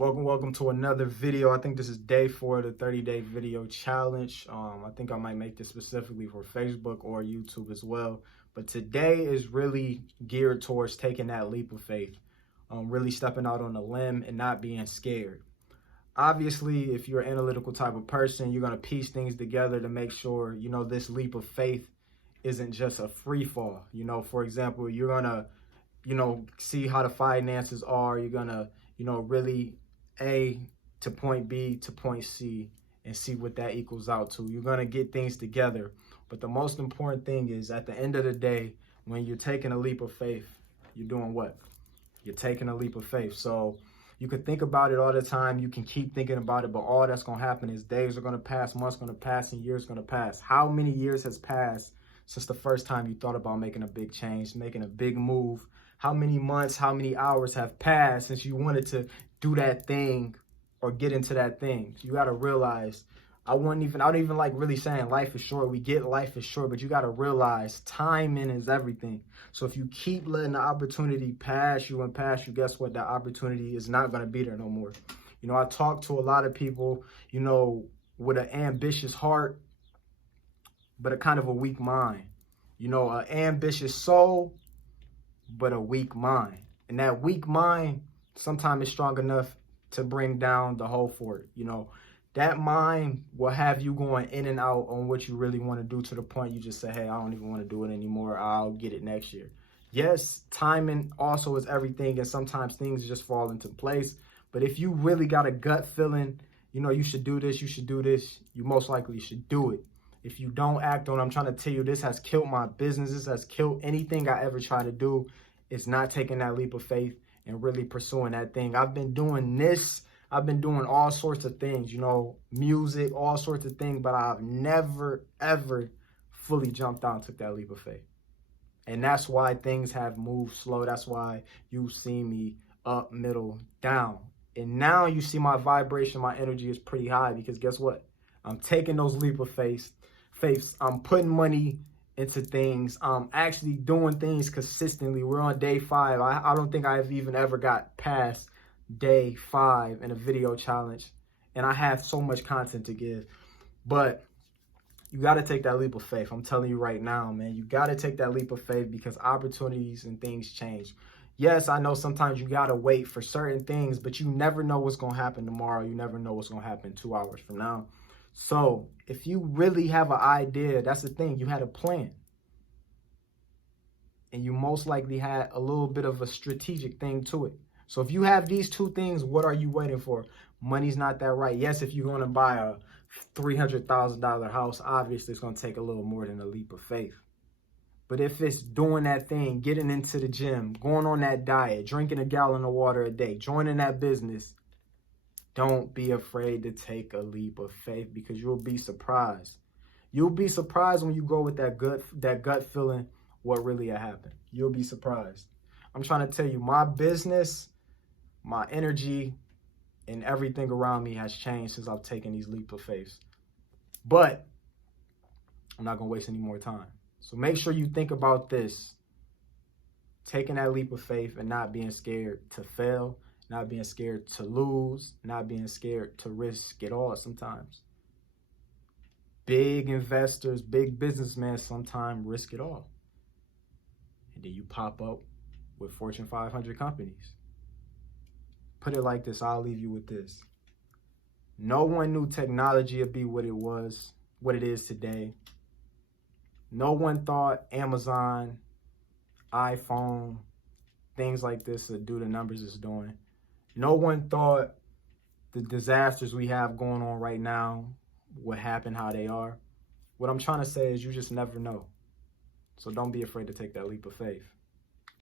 Welcome to another video. I think this is day 4 of the 30-day video challenge. I think I might make this specifically for Facebook or YouTube as well. But today is really geared towards taking that leap of faith, really stepping out on a limb and not being scared. Obviously, if you're an analytical type of person, you're going to piece things together to make sure, this leap of faith isn't just a free fall. For example, you're going to, see how the finances are. You're going to, really A to point B to point C and see what that equals out to. You're going to get things together. But the most important thing is at the end of the day, when you're taking a leap of faith, you're doing what? You're taking a leap of faith. So you can think about it all the time. You can keep thinking about it, but all that's going to happen is days are going to pass, months going to pass, and years going to pass. How many years has passed since the first time you thought about making a big change, making a big move? How many months, how many hours have passed since you wanted to do that thing or get into that thing? You got to realize, I don't even like really saying life is short. We get life is short, but you got to realize timing is everything. So if you keep letting the opportunity pass you, guess what? That opportunity is not going to be there no more. I talk to a lot of people, with an ambitious heart, but a kind of a weak mind. An ambitious soul, but a weak mind. And that weak mind sometimes is strong enough to bring down the whole fort. That mind will have you going in and out on what you really want to do to the point you just say, hey, I don't even want to do it anymore. I'll get it next year. Yes, timing also is everything, and sometimes things just fall into place. But if you really got a gut feeling, you should do this, you most likely should do it. If you don't act on it, I'm trying to tell you, this has killed my business. This has killed anything I ever try to do. It's not taking that leap of faith and really pursuing that thing. I've been doing this. I've been doing all sorts of things, music, all sorts of things, but I've never, ever fully jumped out and took that leap of faith. And that's why things have moved slow. That's why you see me up, middle, down. And now you see my vibration, my energy is pretty high because guess what? I'm taking those leap of faiths. I'm putting money into things. I'm actually doing things consistently. We're on day 5. I don't think I've even ever got past day 5 in a video challenge, and I have so much content to give. But you got to take that leap of faith. I'm telling you right now, man, you got to take that leap of faith because opportunities and things change. Yes, I know sometimes you got to wait for certain things, but you never know what's going to happen tomorrow. You never know what's going to happen 2 hours from now. So if you really have an idea, that's the thing, you had a plan. And you most likely had a little bit of a strategic thing to it. So if you have these 2 things, what are you waiting for? Money's not that right. Yes, if you're going to buy a $300,000 house, obviously it's going to take a little more than a leap of faith. But if it's doing that thing, getting into the gym, going on that diet, drinking a gallon of water a day, joining that business, don't be afraid to take a leap of faith because you'll be surprised. You'll be surprised when you go with that gut feeling what really happened. You'll be surprised. I'm trying to tell you, my business, my energy, and everything around me has changed since I've taken these leap of faith. But I'm not going to waste any more time. So make sure you think about this. Taking that leap of faith and not being scared to fail, not being scared to lose, not being scared to risk it all sometimes. Big investors, big businessmen sometimes risk it all. And then you pop up with Fortune 500 companies. Put it like this, I'll leave you with this. No one knew technology would be what it is today. No one thought Amazon, iPhone, things like this would do the numbers it's doing. No one thought the disasters we have going on right now would happen how they are. What I'm trying to say is you just never know. So don't be afraid to take that leap of faith.